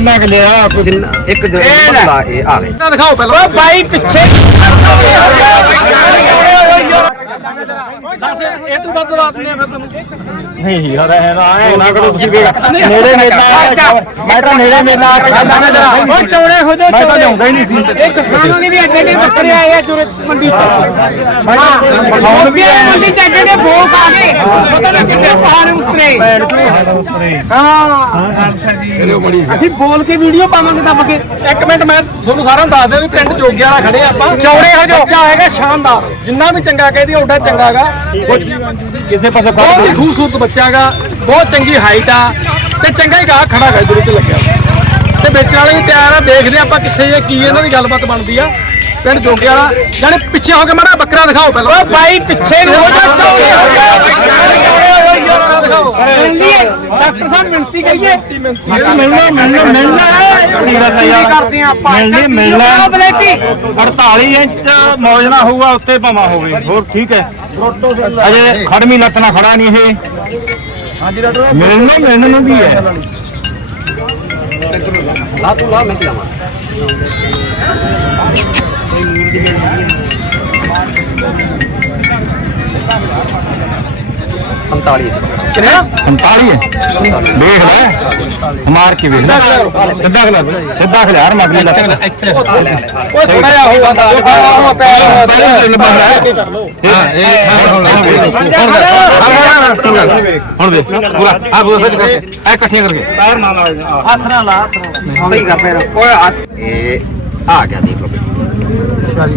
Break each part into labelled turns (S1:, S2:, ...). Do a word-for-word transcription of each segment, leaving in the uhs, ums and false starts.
S1: ਕਿੰਨਾ ਕਿ ਲਿਆ ਕੁਝ ਇੱਕ ਲਾ ਇਹ ਆ ਗਏ
S2: ਦਿਖਾਓ ਪਹਿਲਾਂ ਬਾਈ ਪਿੱਛੇ ਦੱਸ ਇਹ ਤੋਂ ਵੱਧ ਰਾਤ ਨੇ ਫਿਰ ਤੈਨੂੰ
S1: ਨਹੀਂ ਯਾਰ ਐ ਨਾ ਐ ਨਾ ਕਰੋ ਤੁਸੀਂ ਨੇੜੇ ਮੇਲਾ ਮੈਂ ਤਾਂ ਨੇੜੇ ਮੇਲਾ ਆ ਕੇ ਜਾਣਾ ਜਰਾ
S2: ਉਹ ਚੌੜੇ ਹੋ ਜਾ
S1: ਮੈਂ ਤਾਂ ਲਿਆਉਂਦਾ ਹੀ ਨਹੀਂ ਸੀ
S2: ਇੱਕ ਖਾਣੋਂ ਦੇ ਵੀ ਅੱਡੇ ਦੇ ਬੱਕਰੇ ਆਏ ਆ ਜੁਰੇ ਮੰਡੀ ਚ
S1: ਮੈਂ
S2: ਹੁਣ ਵੀ ਮੰਡੀ ਚ ਅੱਡੇ ਦੇ ਭੋਗ ਆ ਗਏ ਪਤਾ ਨਾ ਕਿੱਥੇ ਪਹਾੜ ਉਤਰੇ ਹਾਂ ਅਸੀਂ ਬੋਲ ਕੇ ਵੀਡੀਓ ਪਾਵਾਂਗੇ ਦੱਬ ਕੇ ਇੱਕ ਮਿੰਟ ਮੈਂ ਤੁਹਾਨੂੰ ਸਾਰਿਆਂ ਨੂੰ ਦੱਸ ਦਿਆਂ ਵੀ ਪਿੰਡ ਜੋਗਿਆਂ ਵਾਲਾ ਖੜੇ ਆਪਾਂ ਚੌੜੇ ਹੋ ਜਾ ਬੱਚਾ ਆਏਗਾ ਸ਼ਾਨਦਾਰ ਜਿੰਨਾ ਵੀ ਚੰਗਾ ਕਹਿਦੀ ਓਡਾ ਚੰਗਾਗਾ
S1: ਕਿਸੇ ਪਾਸੇ
S2: ਬਹੁਤ ਹੀ ਖੂਬਸੂਰਤ ਬੱਚਾ ਗਾ ਬਹੁਤ ਚੰਗੀ ਹਾਈਟ ਆ ਤੇ ਚੰਗਾ ਹੀ ਗਾ ਖੜਾ ਗਾ ਇਧਰ ਤੇ ਲੱਗਿਆ ਤੇ ਵੇਚਣ ਵਾਲੇ ਵੀ ਤਿਆਰ ਆ ਦੇਖਦੇ ਆਪਾਂ ਕਿੱਥੇ ਜੇ ਕੀ ਇਹਨਾਂ ਦੀ ਗੱਲਬਾਤ ਬਣਦੀ ਆ ਪਿੰਡ ਜੋਗੇ ਵਾਲਾ ਜਾਨੇ ਪਿੱਛੇ ਹੋ ਕੇ ਮਾੜਾ ਬੱਕਰਾ ਦਿਖਾਓ ਪਹਿਲਾਂ ਓ ਬਾਈ ਪਿੱਛੇ ਨੂੰ ਹੋ ਜਾ ਚੌੜੇ ਹੋ ਜਾ ਡਾਕਟਰ ਸਾਹਿਬ ਮਿਹਨਤੀ ਕਰੀਏ
S1: ਮਿਲਣਾ ਮਿਲਣਾ ਮਿਲਣਾ
S2: ਕਰਦੇ ਆ ਆਪਾਂ
S1: ਮਿਲਣੇ ਮਿਲਣਾ ਅੜਤਾਲੀ ਇੰਚ ਮੌਜਣਾ ਹੋਊਗਾ ਉੱਤੇ ਭਾਵਾਂ ਹੋਵੇ ਹੋਰ ਠੀਕ ਹੈ ਅਜੇ ਖੜਮੀ ਲੱਤ ਨਾਲ ਖੜਾ ਨਹੀਂ ਇਹ ਹਾਂਜੀ ਡਾਕਟਰ ਮਿਲਣਾ ਮਿਲਣ ਨੂੰ ਵੀ ਹੈ
S2: ਲਾ ਤੂੰ ਲਾ ਮੈਂ ਲਾਵਾਂ
S1: ਪੰਤਾਲੀ
S2: ਕਿੰਨਾ
S1: ਪੰਤਾਲੀ ਹੈ ਦੇਖ ਲੈ ਮਾਰ ਕੇ ਵੇਖ ਲੈ ਸਿੱਧਾ ਖਿਲਾ ਸਿੱਧਾ ਖਿਲਾਰ ਮਗਲੀ ਲੱਤ
S2: ਉਹ ਥੋੜਾ ਜਿਹਾ ਹੋਊਗਾ ਉਹ ਪੈਰ
S1: ਹਾਂ ਇਹ ਹੁਣ ਵੇਖ ਪੂਰਾ ਆ ਪੂਰਾ ਸੱਚ ਕਰ ਐ ਇਕੱਠੀਆਂ ਕਰਕੇ ਪੈਰ ਨਾਲ ਲਾ
S2: ਹੱਥ ਨਾਲ ਲਾ
S1: ਸਹੀ ਕਰ ਪੈਰ ਓਏ ਹੱਥ ਇਹ ਆ ਗਿਆ ਦੇਖ ਲਓ
S2: ਛਿਆਲੀ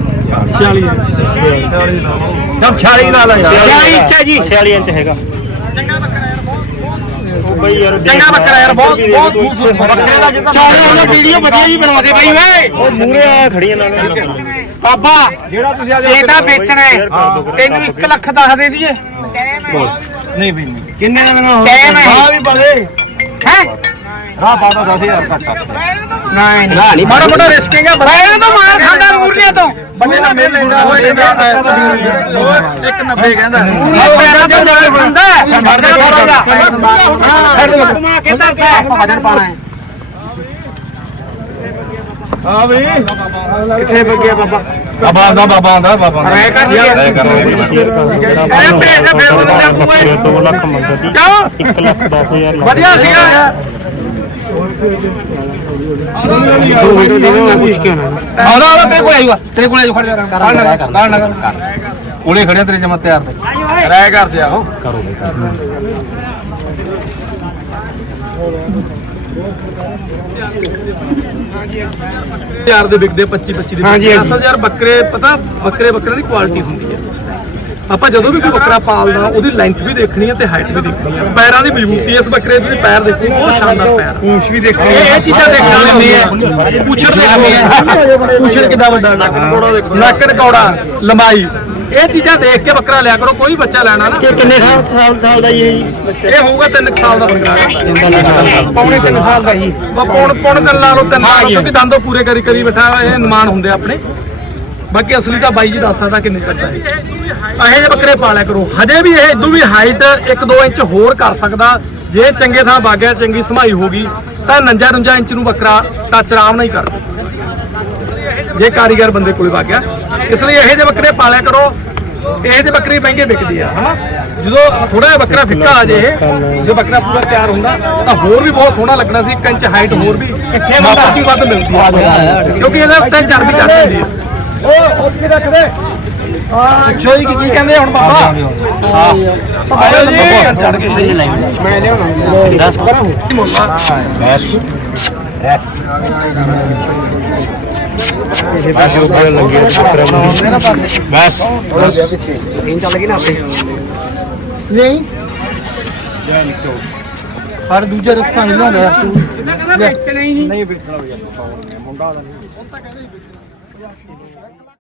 S1: ਜਦ ਛਿਆਲੀ ਲਾ ਲਾ ਯਾਰ
S2: ਛਿਆਲੀ ਇੰਚ ਹੈ ਜੀ
S1: ਛਿਆਲੀ ਇੰਚ ਹੈਗਾ ਬਈ ਯਾਰ
S2: ਚੰਗਾ ਬੱਕਰਾ ਯਾਰ ਬਹੁਤ ਬਹੁਤ ਖੂਬਸੂਰਤ ਬੱਕਰੇ ਦਾ ਜਿੱਦਾਂ ਚੌੜੇ ਉਹਨੇ ਵੀਡੀਓ ਵਧੀਆ ਜੀ ਬਣਾ ਦੇ ਬਾਈ ਓਏ
S1: ਉਹ ਮੂਰੇ ਆ ਖੜੀਆਂ ਨਾਲ
S2: ਬਾਬਾ ਜਿਹੜਾ ਤੁਸੀਂ ਇਹ ਤਾਂ ਵੇਚਣਾ ਹੈ ਤੈਨੂੰ ਇੱਕ ਲੱਖ ਦੱਸ ਦੇ ਦਈਏ
S1: ਨਹੀਂ ਬਈ ਕਿੰਨੇ ਦਾ ਮੈਨੂੰ
S2: ਟਾਈਮ ਹੈ।
S1: ਹਾਂ ਵੀ ਬੜੇ
S2: ਹੈ
S1: ਰਾਹ ਪਾਦਾ ਦਸ ਹਜ਼ਾਰ ਤੱਕ
S2: ਨਹੀਂ ਨਹੀਂ ਮਾੜਾ ਮੋਟਾ ਰਿਸਕੇਗਾ ਬੜਾ ਤਾਂ ਮਾਰ ਖਾਂਦਾ ਮੂਰਲੀਆਂ ਤੋਂ ਬੰਦੇ ਦਾ ਮੇਲ ਲੈਂਦਾ ਹੋਏ ਇੱਕ ਨੱਬੇ ਕਹਿੰਦਾ ਮੇਰਾ ਜੋ ਜਾਲ ਬੰਦਾ ਮਰਦਾ ਥੋੜਾ ਹਾਂ ਘੁਮਾ ਕੇ ਧਰਦਾ ਵਜਨ ਪਾਣਾ ਹੈ
S1: ਹਾਂ ਬਈ
S2: ਕਿੱਥੇ ਬੱਗਿਆ ਬਾਬਾ
S1: ਬਾਬਾ ਆਂਦਾ ਬਾਬਾ ਆਂਦਾ ਬਾਬਾ
S2: ਰਹਿ ਕਰ ਲਿਆ
S1: ਰਹਿ ਕਰ
S2: ਇਹ ਪੈਸੇ ਫੇਰ ਉਹਨੂੰ ਲੱਗੂ ਏ
S1: ਦੋ ਲੱਖ ਮੰਗਦਾ ਸੀ
S2: ਕਿਉਂ
S1: ਇੱਕ ਲੱਖ ਦਸ ਹਜ਼ਾਰ
S2: ਵਧੀਆ ਸੀਗਾ
S1: ਆਉਦਾ ਆਉਦਾ ਤੇਰੇ ਕੋਲ ਆਈਗਾ ਤੇਰੇ ਕੋਲ ਆਜੋ ਖੜ ਜਾ ਕਰ ਨਾ ਕਰ ਨਾ ਕਰ ਕੋਲੇ ਖੜਿਆ ਤੇਰੇ ਜਮਾ ਤਿਆਰ ਤੇ
S2: ਰਹਿ ਕਰਦੇ ਆਹੋ
S1: ਕਰੋ ਬਈ
S2: ਯਾਰ ਦੇ ਵਿਕਦੇ ਪੱਚੀ ਪੱਚੀ ਦੇ
S1: ਹਾਂਜੀ, ਹਾਂਜੀ।
S2: ਅਸਲ ਯਾਰ ਬੱਕਰੇ ਪਤਾ ਬੱਕਰੇ ਬੱਕਰੇ ਦੀ ਕੁਆਲਿਟੀ ਹੁੰਦੀ ਹੈ ਆਪਾਂ ਜਦੋਂ ਵੀ ਕੋਈ ਬੱਕਰਾ ਪਾਲਦਾ ਉਹਦੀ ਲੈਂਥ ਵੀ ਦੇਖਣੀ ਹੈ ਤੇ ਹਾਈਟ ਵੀ ਦੇਖਣੀ ਹੈ ਪੈਰਾਂ ਦੀ ਮਜ਼ਬੂਤੀ ਇਸ ਬੱਕਰੇ ਦੇ ਪੈਰ ਦੇਖੋ ਬਹੁਤ ਸ਼ਾਨਦਾਰ ਪੈਰ
S1: ਪੂਛ ਵੀ ਦੇਖਣੀ
S2: ਇਹ ਇਹ ਚੀਜ਼ਾਂ ਦੇਖਣ ਵਾਲੀ ਹੁੰਦੀ ਹੈ ਪੁੱਛੜ ਦੇਖਣੀ ਹੈ ਪੁੱਛੜ ਕਿੱਦਾਂ ਵੱਡਾ ਨੱਕ ਕੌੜਾ ਦੇਖੋ ਨੱਕ ਕੌੜਾ ਲੰਬਾਈ ਇਹ ਚੀਜ਼ਾਂ ਦੇਖ ਕੇ ਬੱਕਰਾ ਲਿਆ ਕਰੋ ਕੋਈ ਬੱਚਾ ਲੈਣਾ ਨਾ
S1: ਕਿੰਨੇ ਸਾਲ ਸਾਲ ਸਾਲ ਦਾ ਇਹ
S2: ਇਹ ਹੋਊਗਾ ਤਿੰਨ ਸਾਲ ਦਾ ਬੱਕਰਾ
S1: ਪੌਣੇ ਤਿੰਨ ਸਾਲ ਦਾ ਹੀ
S2: ਪੌਣ ਪੌਣ ਤਿੰਨ ਲਾ ਲਓ ਤਿੰਨ ਲਾ ਲਓ ਕਿਉਂਕਿ ਦੰਦੋਂ ਪੂਰੇ ਕਰੀ ਕਰੀ ਬੈਠਾ ਇਹ ਨਿਮਾਣ ਹੁੰਦੇ ਆਪਣੇ ਬਾਕੀ ਅਸਲੀ ਤਾਂ ਬਾਈ ਜੀ ਦੱਸ ਸਕਦਾ ਕਿੰਨੇ ਚੱਲਦਾ ਹੈ ਇਹੋ ਜਿਹੇ ਬੱਕਰੇ ਪਾਲਿਆ ਕਰੋ ਹਜੇ ਵੀ ਇਹ ਇਦੋਂ ਵੀ ਹਾਈਟ ਇੱਕ ਦੋ ਇੰਚ ਹੋਰ ਕਰ ਸਕਦਾ ਜੇ ਚੰਗੇ ਥਾਂ ਬਾਗਿਆ ਚੰਗੀ ਸਮਾਈ ਹੋਗੀ ਤਾਂ ਉਨੰਜਾ ਉਨੰਜਾ ਇੰਚ ਨੂੰ ਬੱਕਰਾ ਟੱਚ ਆਰਾਮ ਨਾਲ ਹੀ ਕਰਦਾ ਜੇ ਕਾਰੀਗਰ ਬੰਦੇ ਕੋਲੇ ਬਾਗਿਆ ਇਸ ਲਈ ਇਹੋ ਜਿਹੇ ਬੱਕਰੇ ਪਾਲਿਆ ਕਰੋ ਇਹੋ ਜਿਹੇ ਬੱਕਰੇ ਮਹਿੰਗੇ ਵਿਕਦੇ ਆ ਹਨਾ ਜਦੋਂ ਥੋੜਾ ਜਿਹਾ ਬੱਕਰਾ ਫਿੱਕਾ ਆ ਜੇ ਜੇ ਬੱਕਰਾ ਪੂਰਾ ਤਿਆਰ ਹੁੰਦਾ ਤਾਂ ਹੋਰ ਵੀ ਬਹੁਤ ਸੋਹਣਾ ਲੱਗਣਾ ਸੀ ਇੱਕ ਇੰਚ ਹਾਈਟ ਹੋਰ ਵੀ ਕਿੱਥੇ ਮਾਪੀ ਵੱਧ ਮਿਲਦੀ ਹੈ ਕਿਉਂਕਿ ਇਹਦੇ ਉੱਤੇ ਚਰਬੀ ਚੜ੍ਹ ਜਾਂਦੀ ਹੈ ਉਹ ਉੱਥੇ ਰੱਖ ਦੇ ਪੁੱਛੋ ਜੀ ਕੀ ਕਹਿੰਦੇ ਹੁਣ ਬਾਬਾ ਆਇਓ ਜੀ ਮੈਂ ਲਿਆਉਣਾ ਦਸ ਕਰਾਂ
S1: ਬਸ ਇਹ ਬਸ ਉੱਪਰ ਲੱਗੇ ਬਸ
S2: ਸੀਨ ਚੱਲ ਗਈ ਨਾ ਆਪਣੀ
S3: ਨਹੀਂ ਪਰ ਦੂਜਾ ਰਸਤਾ ਨਹੀਂ ਲਾਉਂਦਾ ਯਾਰ ਤੂੰ
S2: ਵੇਚਣਾ ਹੀ ਨਹੀਂ
S1: ਨਹੀਂ ਵੇਚਣਾ ਮੁੰਡਾ